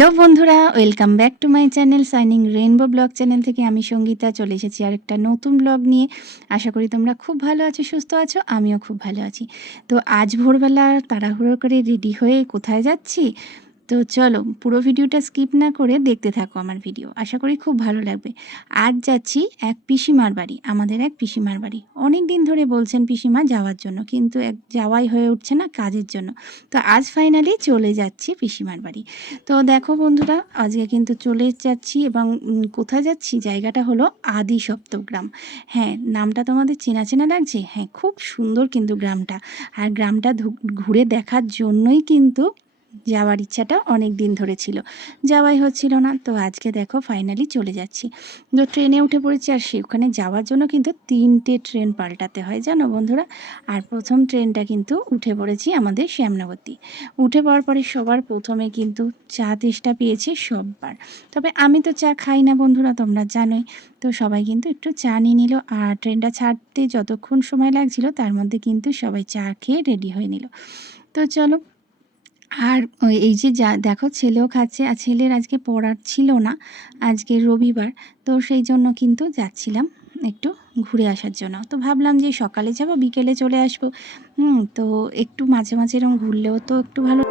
Hello বন্ধুরা, welcome back to my channel signing rainbow blog channel থেকে আমি সঙ্গীতা চলে এসেছি আর একটা নতুন ব্লগ নিয়ে। আশা করি তোমরা খুব ভালো আছো, সুস্থ আছো, আমিও খুব ভালো আছি। তো আজ ভোরবেলা তাড়াহুড়ো করে রেডি হয়ে কোথায় যাচ্ছি, তো চলো পুরো ভিডিওটা স্কিপ না করে দেখতে থাকো আমার ভিডিও, আশা করি খুব ভালো লাগবে। আজ যাচ্ছি এক পিসিমার বাড়ি, আমাদের এক পিসিমার বাড়ি। অনেক দিন ধরে বলছেন পিসিমা যাওয়ার জন্য, কিন্তু যাওয়াই হয়ে উঠছে না কাজের জন্য। তো আজ ফাইনালি চলে যাচ্ছি পিসিমার বাড়ি। তো দেখো বন্ধুরা, আজকে কিন্তু চলে যাচ্ছি এবং কোথায় যাচ্ছি, জায়গাটা হলো আদি সপ্তগ্রাম। হ্যাঁ, নামটা তোমাদের চেনা চেনা লাগছে? হ্যাঁ, খুব সুন্দর কিন্তু গ্রামটা। আর গ্রামটা ঘুরে দেখার জন্যই কিন্তু যাওয়ার ইচ্ছাটা অনেক দিন ধরে ছিল, যাওয়াই হচ্ছিল না। তো আজকে দেখো ফাইনালি চলে যাচ্ছি। তো ট্রেনে উঠে পড়েছি, আর সেখানে যাওয়ার জন্য কিন্তু 3টে ট্রেন পাল্টাতে হয় জানো বন্ধুরা। আর প্রথম ট্রেনটা কিন্তু উঠে পড়েছি আমাদের শ্যামনগরী। উঠে পড়ার পরে সবার প্রথমে কিন্তু চা তেষ্টা পেয়েছে সববার। তবে আমি তো চা খাই না বন্ধুরা, তোমরা জানোই। তো সবাই কিন্তু একটু চা নিয়ে নিল, আর ট্রেনটা ছাড়তে যতক্ষণ সময় লাগছিল তার মধ্যে কিন্তু সবাই চা খেয়ে রেডি হয়ে নিল। তো চলো, আর এই যে যা দেখো ছেলেও খাচ্ছে, আর ছেলের আজকে পড়ার ছিল না, আজকে রবিবার। তো সেই জন্য কিন্তু যাচ্ছিলাম একটু ঘুরে আসার জন্য। তো ভাবলাম যে সকালে যাব বিকেলে চলে আসবো। তো একটু মাঝে মাঝে এরকম ঘুরলেও তো একটু ভালো।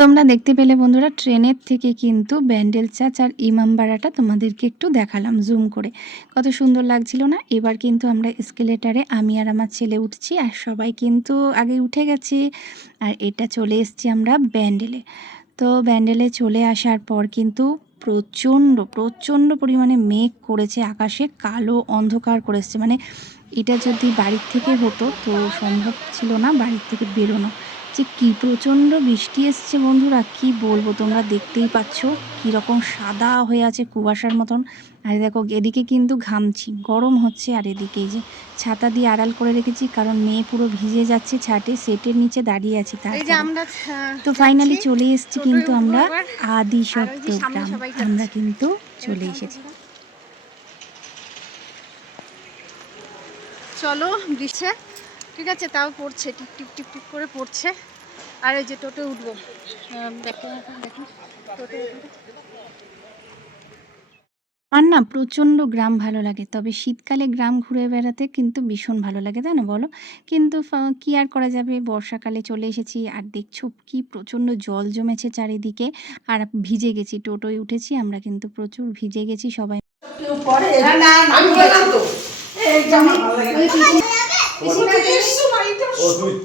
তোমরা দেখতে পেলে বন্ধুরা, ট্রেনের থেকে কিন্তু ব্যান্ডেল চার্চ আর ইমামবাড়াটা তোমাদেরকে একটু দেখালাম জুম করে, কত সুন্দর লাগছিল না। এবার কিন্তু আমরা এসকেলেটারে আমি আর আমার ছেলে উঠছি, আর সবাই কিন্তু আগে উঠে গেছে। আর এটা চলে এসেছি আমরা ব্যান্ডেলে। তো ব্যান্ডেলে চলে আসার পর কিন্তু প্রচণ্ড প্রচণ্ড পরিমাণে মেঘ করেছে, আকাশে কালো অন্ধকার করে এসছে। মানে এটা যদি বাড়ির থেকে হতো তো সম্ভব ছিল না বাড়ির থেকে বেরোনো। যে কি প্রচণ্ড বৃষ্টি এসছে বন্ধুরা, কি বলবো, তোমরা দেখতেই পাচ্ছ কীরকম সাদা হয়ে আছে কুয়াশার মতন। আর দেখো এদিকে কিন্তু ঘামছি, গরম হচ্ছে। আর এদিকে এই যে ছাতা দিয়ে আড়াল করে রেখেছি, কারণ মেয়ে পুরো ভিজে যাচ্ছে, ছাটে সেটের নিচে দাঁড়িয়ে আছি। তো ফাইনালি চলে এসেছি কিন্তু আমরা আদি সপ্তগ্রাম, আমরা কিন্তু চলে এসেছি। চলো, বৃষ্টি ঠিক আছে, তাও পড়ছে, টিপ টিপ টিপ টিপ করে পড়ছে। আর এই যে টোটো উঠবো, দেখো দেখো টোটো। আর না প্রচণ্ড গ্রাম ভালো লাগে, তবে শীতকালে গ্রাম ঘুরে বেড়াতে কিন্তু ভীষণ ভালো লাগে, তাই না বলো? কিন্তু কি আর করা যাবে, বর্ষাকালে চলে এসেছি। আর দেখছো কি প্রচণ্ড জল জমেছে চারিদিকে, আর ভিজে গেছি। টোটোয় উঠেছি আমরা, কিন্তু প্রচুর ভিজে গেছি সবাই।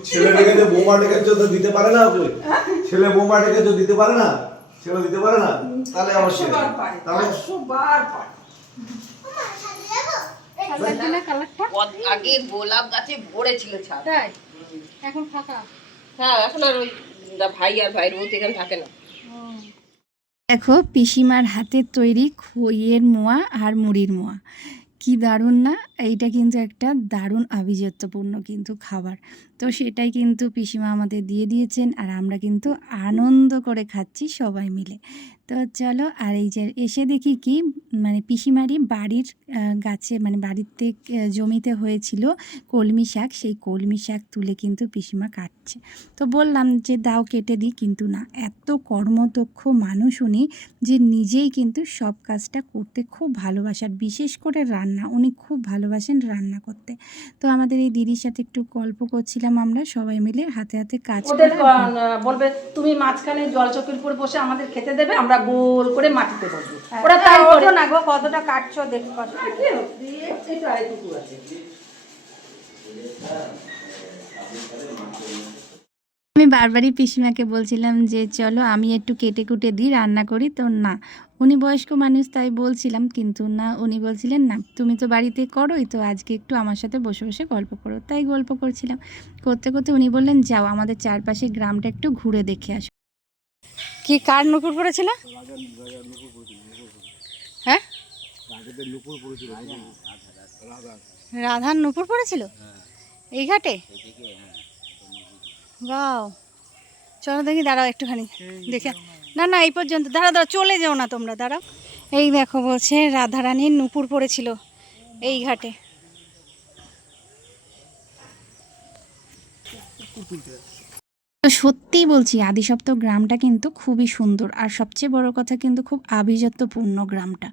ছেলে ডেকেছে, বৌমা ডেকেছে, তো দিতে পারে না। ছেলে বৌমা ডেকেছে, দিতে পারে না। ছেলে দিতে পারে না, তাহলে অবশ্যই আগে গোলাপ গাছে ভরেছিল ছাদ, এখন ফাঁকা। হ্যাঁ এখন আর ওই ভাই আর ভাইয়ের বউ এখানে থাকে না। দেখো পিসিমার হাতের তৈরি খইয়ের মোয়া আর মুড়ির মোয়া, কি দারুণ না? এইটা কিন্তু একটা দারুণ আভিজাত্যপূর্ণ কিন্তু খাবার। তো সেটাই কিন্তু পিসিমা আমাদের দিয়ে দিয়েছেন, আর আমরা কিন্তু আনন্দ করে খাচ্ছি সবাই মিলে। তো চলো, আর এই যে এসে দেখি কি, মানে পিসিমারই বাড়ির গাছে, মানে বাড়িতে জমিতে হয়েছিল কলমি শাক, সেই কলমি শাক তুলে কিন্তু পিসিমা কাটছে। তো বললাম যে দাও কেটে দিই, কিন্তু না, এত কর্মদক্ষ মানুষ উনি যে নিজেই কিন্তু সব কাজটা করতে খুব ভালোবাসার, বিশেষ করে রান্না, উনি খুব ভালোবাসেন রান্না করতে। তো আমাদের এই দিদির সাথে একটু গল্প করছিলাম আমরা সবাই মিলে, হাতে হাতে কাজ ওদের করা। বলবে তুমি মাঝখানে জল চকির উপর বসে আমাদের খেতে দেবে, আমরা গোল করে মাটিতে বসবো। ওরা তাই করে না গো, কতটা কাটছো দেখো, একটু আরেকটু আছে। আমি বারবারই পিসিমাকে বলছিলাম যে চলো আমি একটু কেটে কুটে দিই, রান্না করি। তো না, উনি বয়স্ক মানুষ তাই বলছিলাম, কিন্তু না, উনি বলছিলেন না তুমি তো বাড়িতে করোই, তো আজকে একটু আমার সাথে বসে বসে গল্প করো। তাই গল্প করছিলাম, করতে করতে উনি বললেন যাও আমাদের চারপাশে গ্রামটা একটু ঘুরে দেখে আসো। কি কার নুপুর পড়েছিল? হ্যাঁ, রাধার নুপুর পড়েছিল এই ঘাটে? বাও, চলো দেখি, দাঁড়াও একটুখানি দেখে। না না, এই পর্যন্ত দাঁড়াও, দাঁড়াও, চলে যাও না তোমরা, দাঁড়াও। এই দেখো, বলছে রাধারানীর নুপুর পড়েছিল এই ঘাটে। তো সত্যিই বলছি, আদিসপ্তক গ্রামটা কিন্তু খুবই সুন্দর, আর সবচেয়ে বড় কথা কিন্তু খুব আভিজাত্যপূর্ণ গ্রামটা।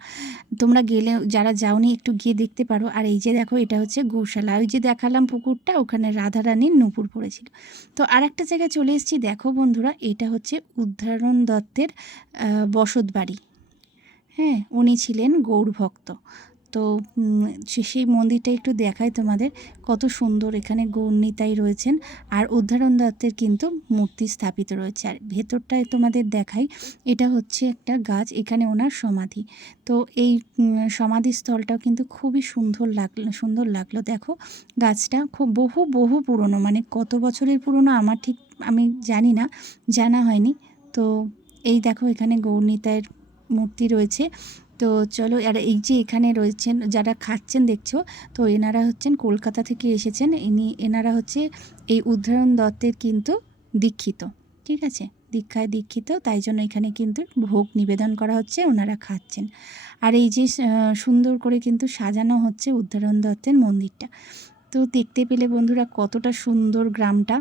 তোমরা গেলে, যারা যাওনি, একটু গিয়ে দেখতে পারো। আর এই যে দেখো, এটা হচ্ছে গোশালা। ওই যে দেখালাম পুকুরটা, ওখানে রাধারানীর নুপুর পড়েছিল। তো আর একটা জায়গায় চলে এসেছি, দেখো বন্ধুরা, এটা হচ্ছে উদ্ধারণ দত্তের বসত বাড়ি। হ্যাঁ, উনি ছিলেন গৌড় ভক্ত। তো সেই মন্দিরটা একটু দেখাই তোমাদের, কত সুন্দর। এখানে গৌরনিতাই রয়েছেন, আর উদ্ধারণ দত্তের কিন্তু মূর্তি স্থাপিত রয়েছে। আর ভেতরটায় তোমাদের দেখাই, এটা হচ্ছে একটা গাছ, এখানে ওনার সমাধি। তো এই সমাধিস্থলটাও কিন্তু খুবই সুন্দর লাগলো। দেখো, গাছটা খুব বহু পুরনো, মানে কত বছরের পুরনো আমার ঠিক আমি জানি না, জানা হয়নি। তো এই দেখো, এখানে গৌরনিতাইয়ের মূর্তি রয়েছে। তো চলো, আর এই যে এখানে রয়েছেন যারা খাচ্ছেন দেখছো, তো এনারা হচ্ছেন কলকাতা থেকে এসেছেন। এনারা হচ্ছে এই উদ্ধারণ দত্তের কিন্তু দীক্ষিত, ঠিক আছে, দীক্ষায় দীক্ষিত, তাই জন্য এখানে কিন্তু ভোগ নিবেদন করা হচ্ছে, ওনারা খাচ্ছেন। আর এই যে সুন্দর করে কিন্তু সাজানো হচ্ছে উদ্ধারণ দত্তের মন্দিরটা। তো দেখতে পেলে বন্ধুরা কতটা সুন্দর গ্রামটা।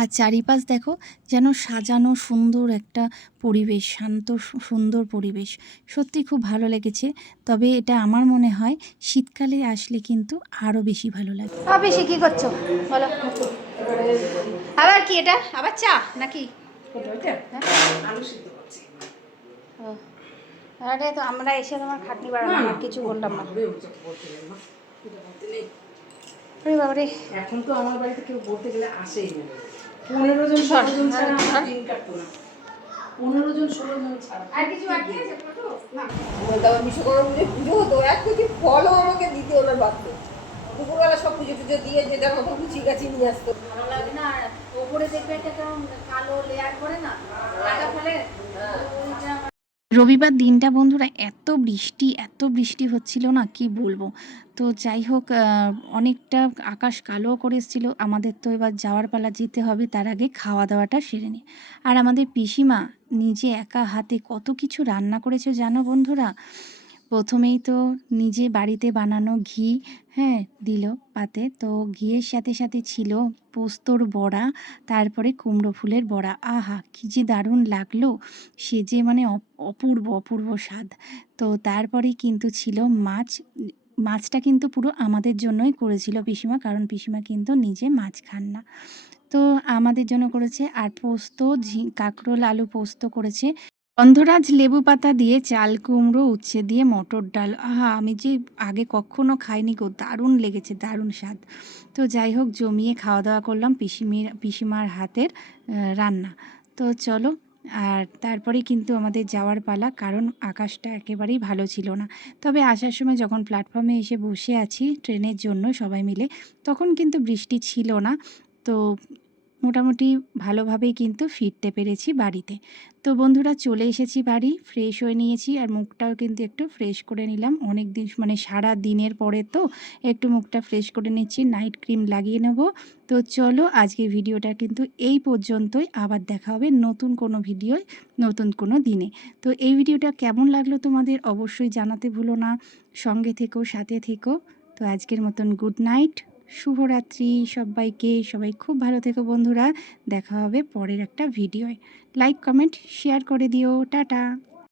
আর চারিপাশ দেখো, যেন সাজানো সুন্দর একটা পরিবেশ, শান্ত সুন্দর পরিবেশ। সত্যি খুব ভালো লেগেছে। তবে এটা আমার মনে হয় শীতকালে আসলে কিন্তু আরও বেশি ভালো লাগে। বেশি কি করছো বলো? আবার কি এটা? আবার চা নাকি? আরে তো আমরা এসে তোমার খাটনি বাড়ালাম, আর কিছু বললাম না। বাবারে, এখন তো আমার বাড়িতে কেউ বলতে গেলে আসেই না। 15 জন 16 জন ছাড়া আমরা দিন কাটতো না। 15 জন 16 জন ছাড়া। আর কিছু বাকি আছে? না, তারপর বিশ্বকর্মা পুজো হতো, এক কেজি ফলও আমাকে দিতে ওনার বাড়তো। দুপুরবেলা সব পুজো টুজো দিয়ে যে যার মতো গুছিয়ে গাছি নিয়ে আসতো। ভালো লাগে না? ওপরে দেখবে একটা কেমন কালো লেয়ার করে না, কাটা ফলে। রবিবার দিনটা বন্ধুরা এত বৃষ্টি হচ্ছিল না, কি বলবো। তো যাই হোক, অনেকটা আকাশ কালো করে এসেছিল। আমাদের তো এবার যাওয়ার পালা, যেতে হবে, তার আগে খাওয়া দাওয়াটা সেরে নিই। আর আমাদের পিসিমা নিজে একা হাতে কত কিছু রান্না করেছে জানো বন্ধুরা। প্রথমেই তো নিজে বাড়িতে বানানো ঘি, হ্যাঁ, দিল পাতে। তো ঘিয়ের সাথে সাথে ছিল পোস্তর বড়া, তারপরে কুমড়ো ফুলের বড়া। আহা, কি যে দারুণ লাগলো, সে যে মানে অপূর্ব স্বাদ। তো তারপরে কিন্তু ছিল মাছ। মাছটা কিন্তু পুরো আমাদের জন্যই করেছিল পিসিমা, কারণ পিসিমা কিন্তু নিজে মাছ খান না। তো আমাদের জন্য করেছে। আর পোস্ত, কাঁকরোল আলু পোস্ত করেছে। গন্ধরাজ লেবু পাতা দিয়ে, চাল কুমড়ো, উচ্ছে দিয়ে মটর ডাল। আহা, আমি যে আগে কখনো খাইনি গো, দারুণ লেগেছে, দারুণ স্বাদ। তো যাই হোক, জমিয়ে খাওয়া দাওয়া করলাম পিসিমার হাতের রান্না। তো চলো, আর তারপরে কিন্তু আমাদের যাওয়ার পালা, কারণ আকাশটা একেবারেই ভালো ছিল না। তবে আসার সময় যখন প্ল্যাটফর্মে এসে বসে আছি ট্রেনের জন্য সবাই মিলে, তখন কিন্তু বৃষ্টি ছিল না। তো মোটামুটি ভালোভাবেই কিন্তু ফিরতে পেরেছি বাড়িতে। তো বন্ধুরা, চলে এসেছি বাড়ি, ফ্রেশ হয়ে নিয়েছি, আর মুখটাও কিন্তু একটু ফ্রেশ করে নিলাম। অনেক দিন মানে সারা দিনের পরে তো একটু মুখটা ফ্রেশ করে নিচ্ছি, নাইট ক্রিম লাগিয়ে নেব। তো চলো, আজকে ভিডিওটা কিন্তু এই পর্যন্তই। আবার দেখা হবে নতুন কোনো ভিডিওয়, নতুন কোনো দিনে। তো এই ভিডিওটা কেমন লাগলো তোমাদের অবশ্যই জানাতে ভুলো না। সঙ্গে থেকো, সাথে থেকো। তো আজকের মতন গুড নাইট, শুভরাত্রি সবাইকে। সবাই খুব ভালো থেকো বন্ধুরা। দেখা হবে পরের একটা ভিডিওয়। লাইক কমেন্ট শেয়ার করে দিও। টাটা।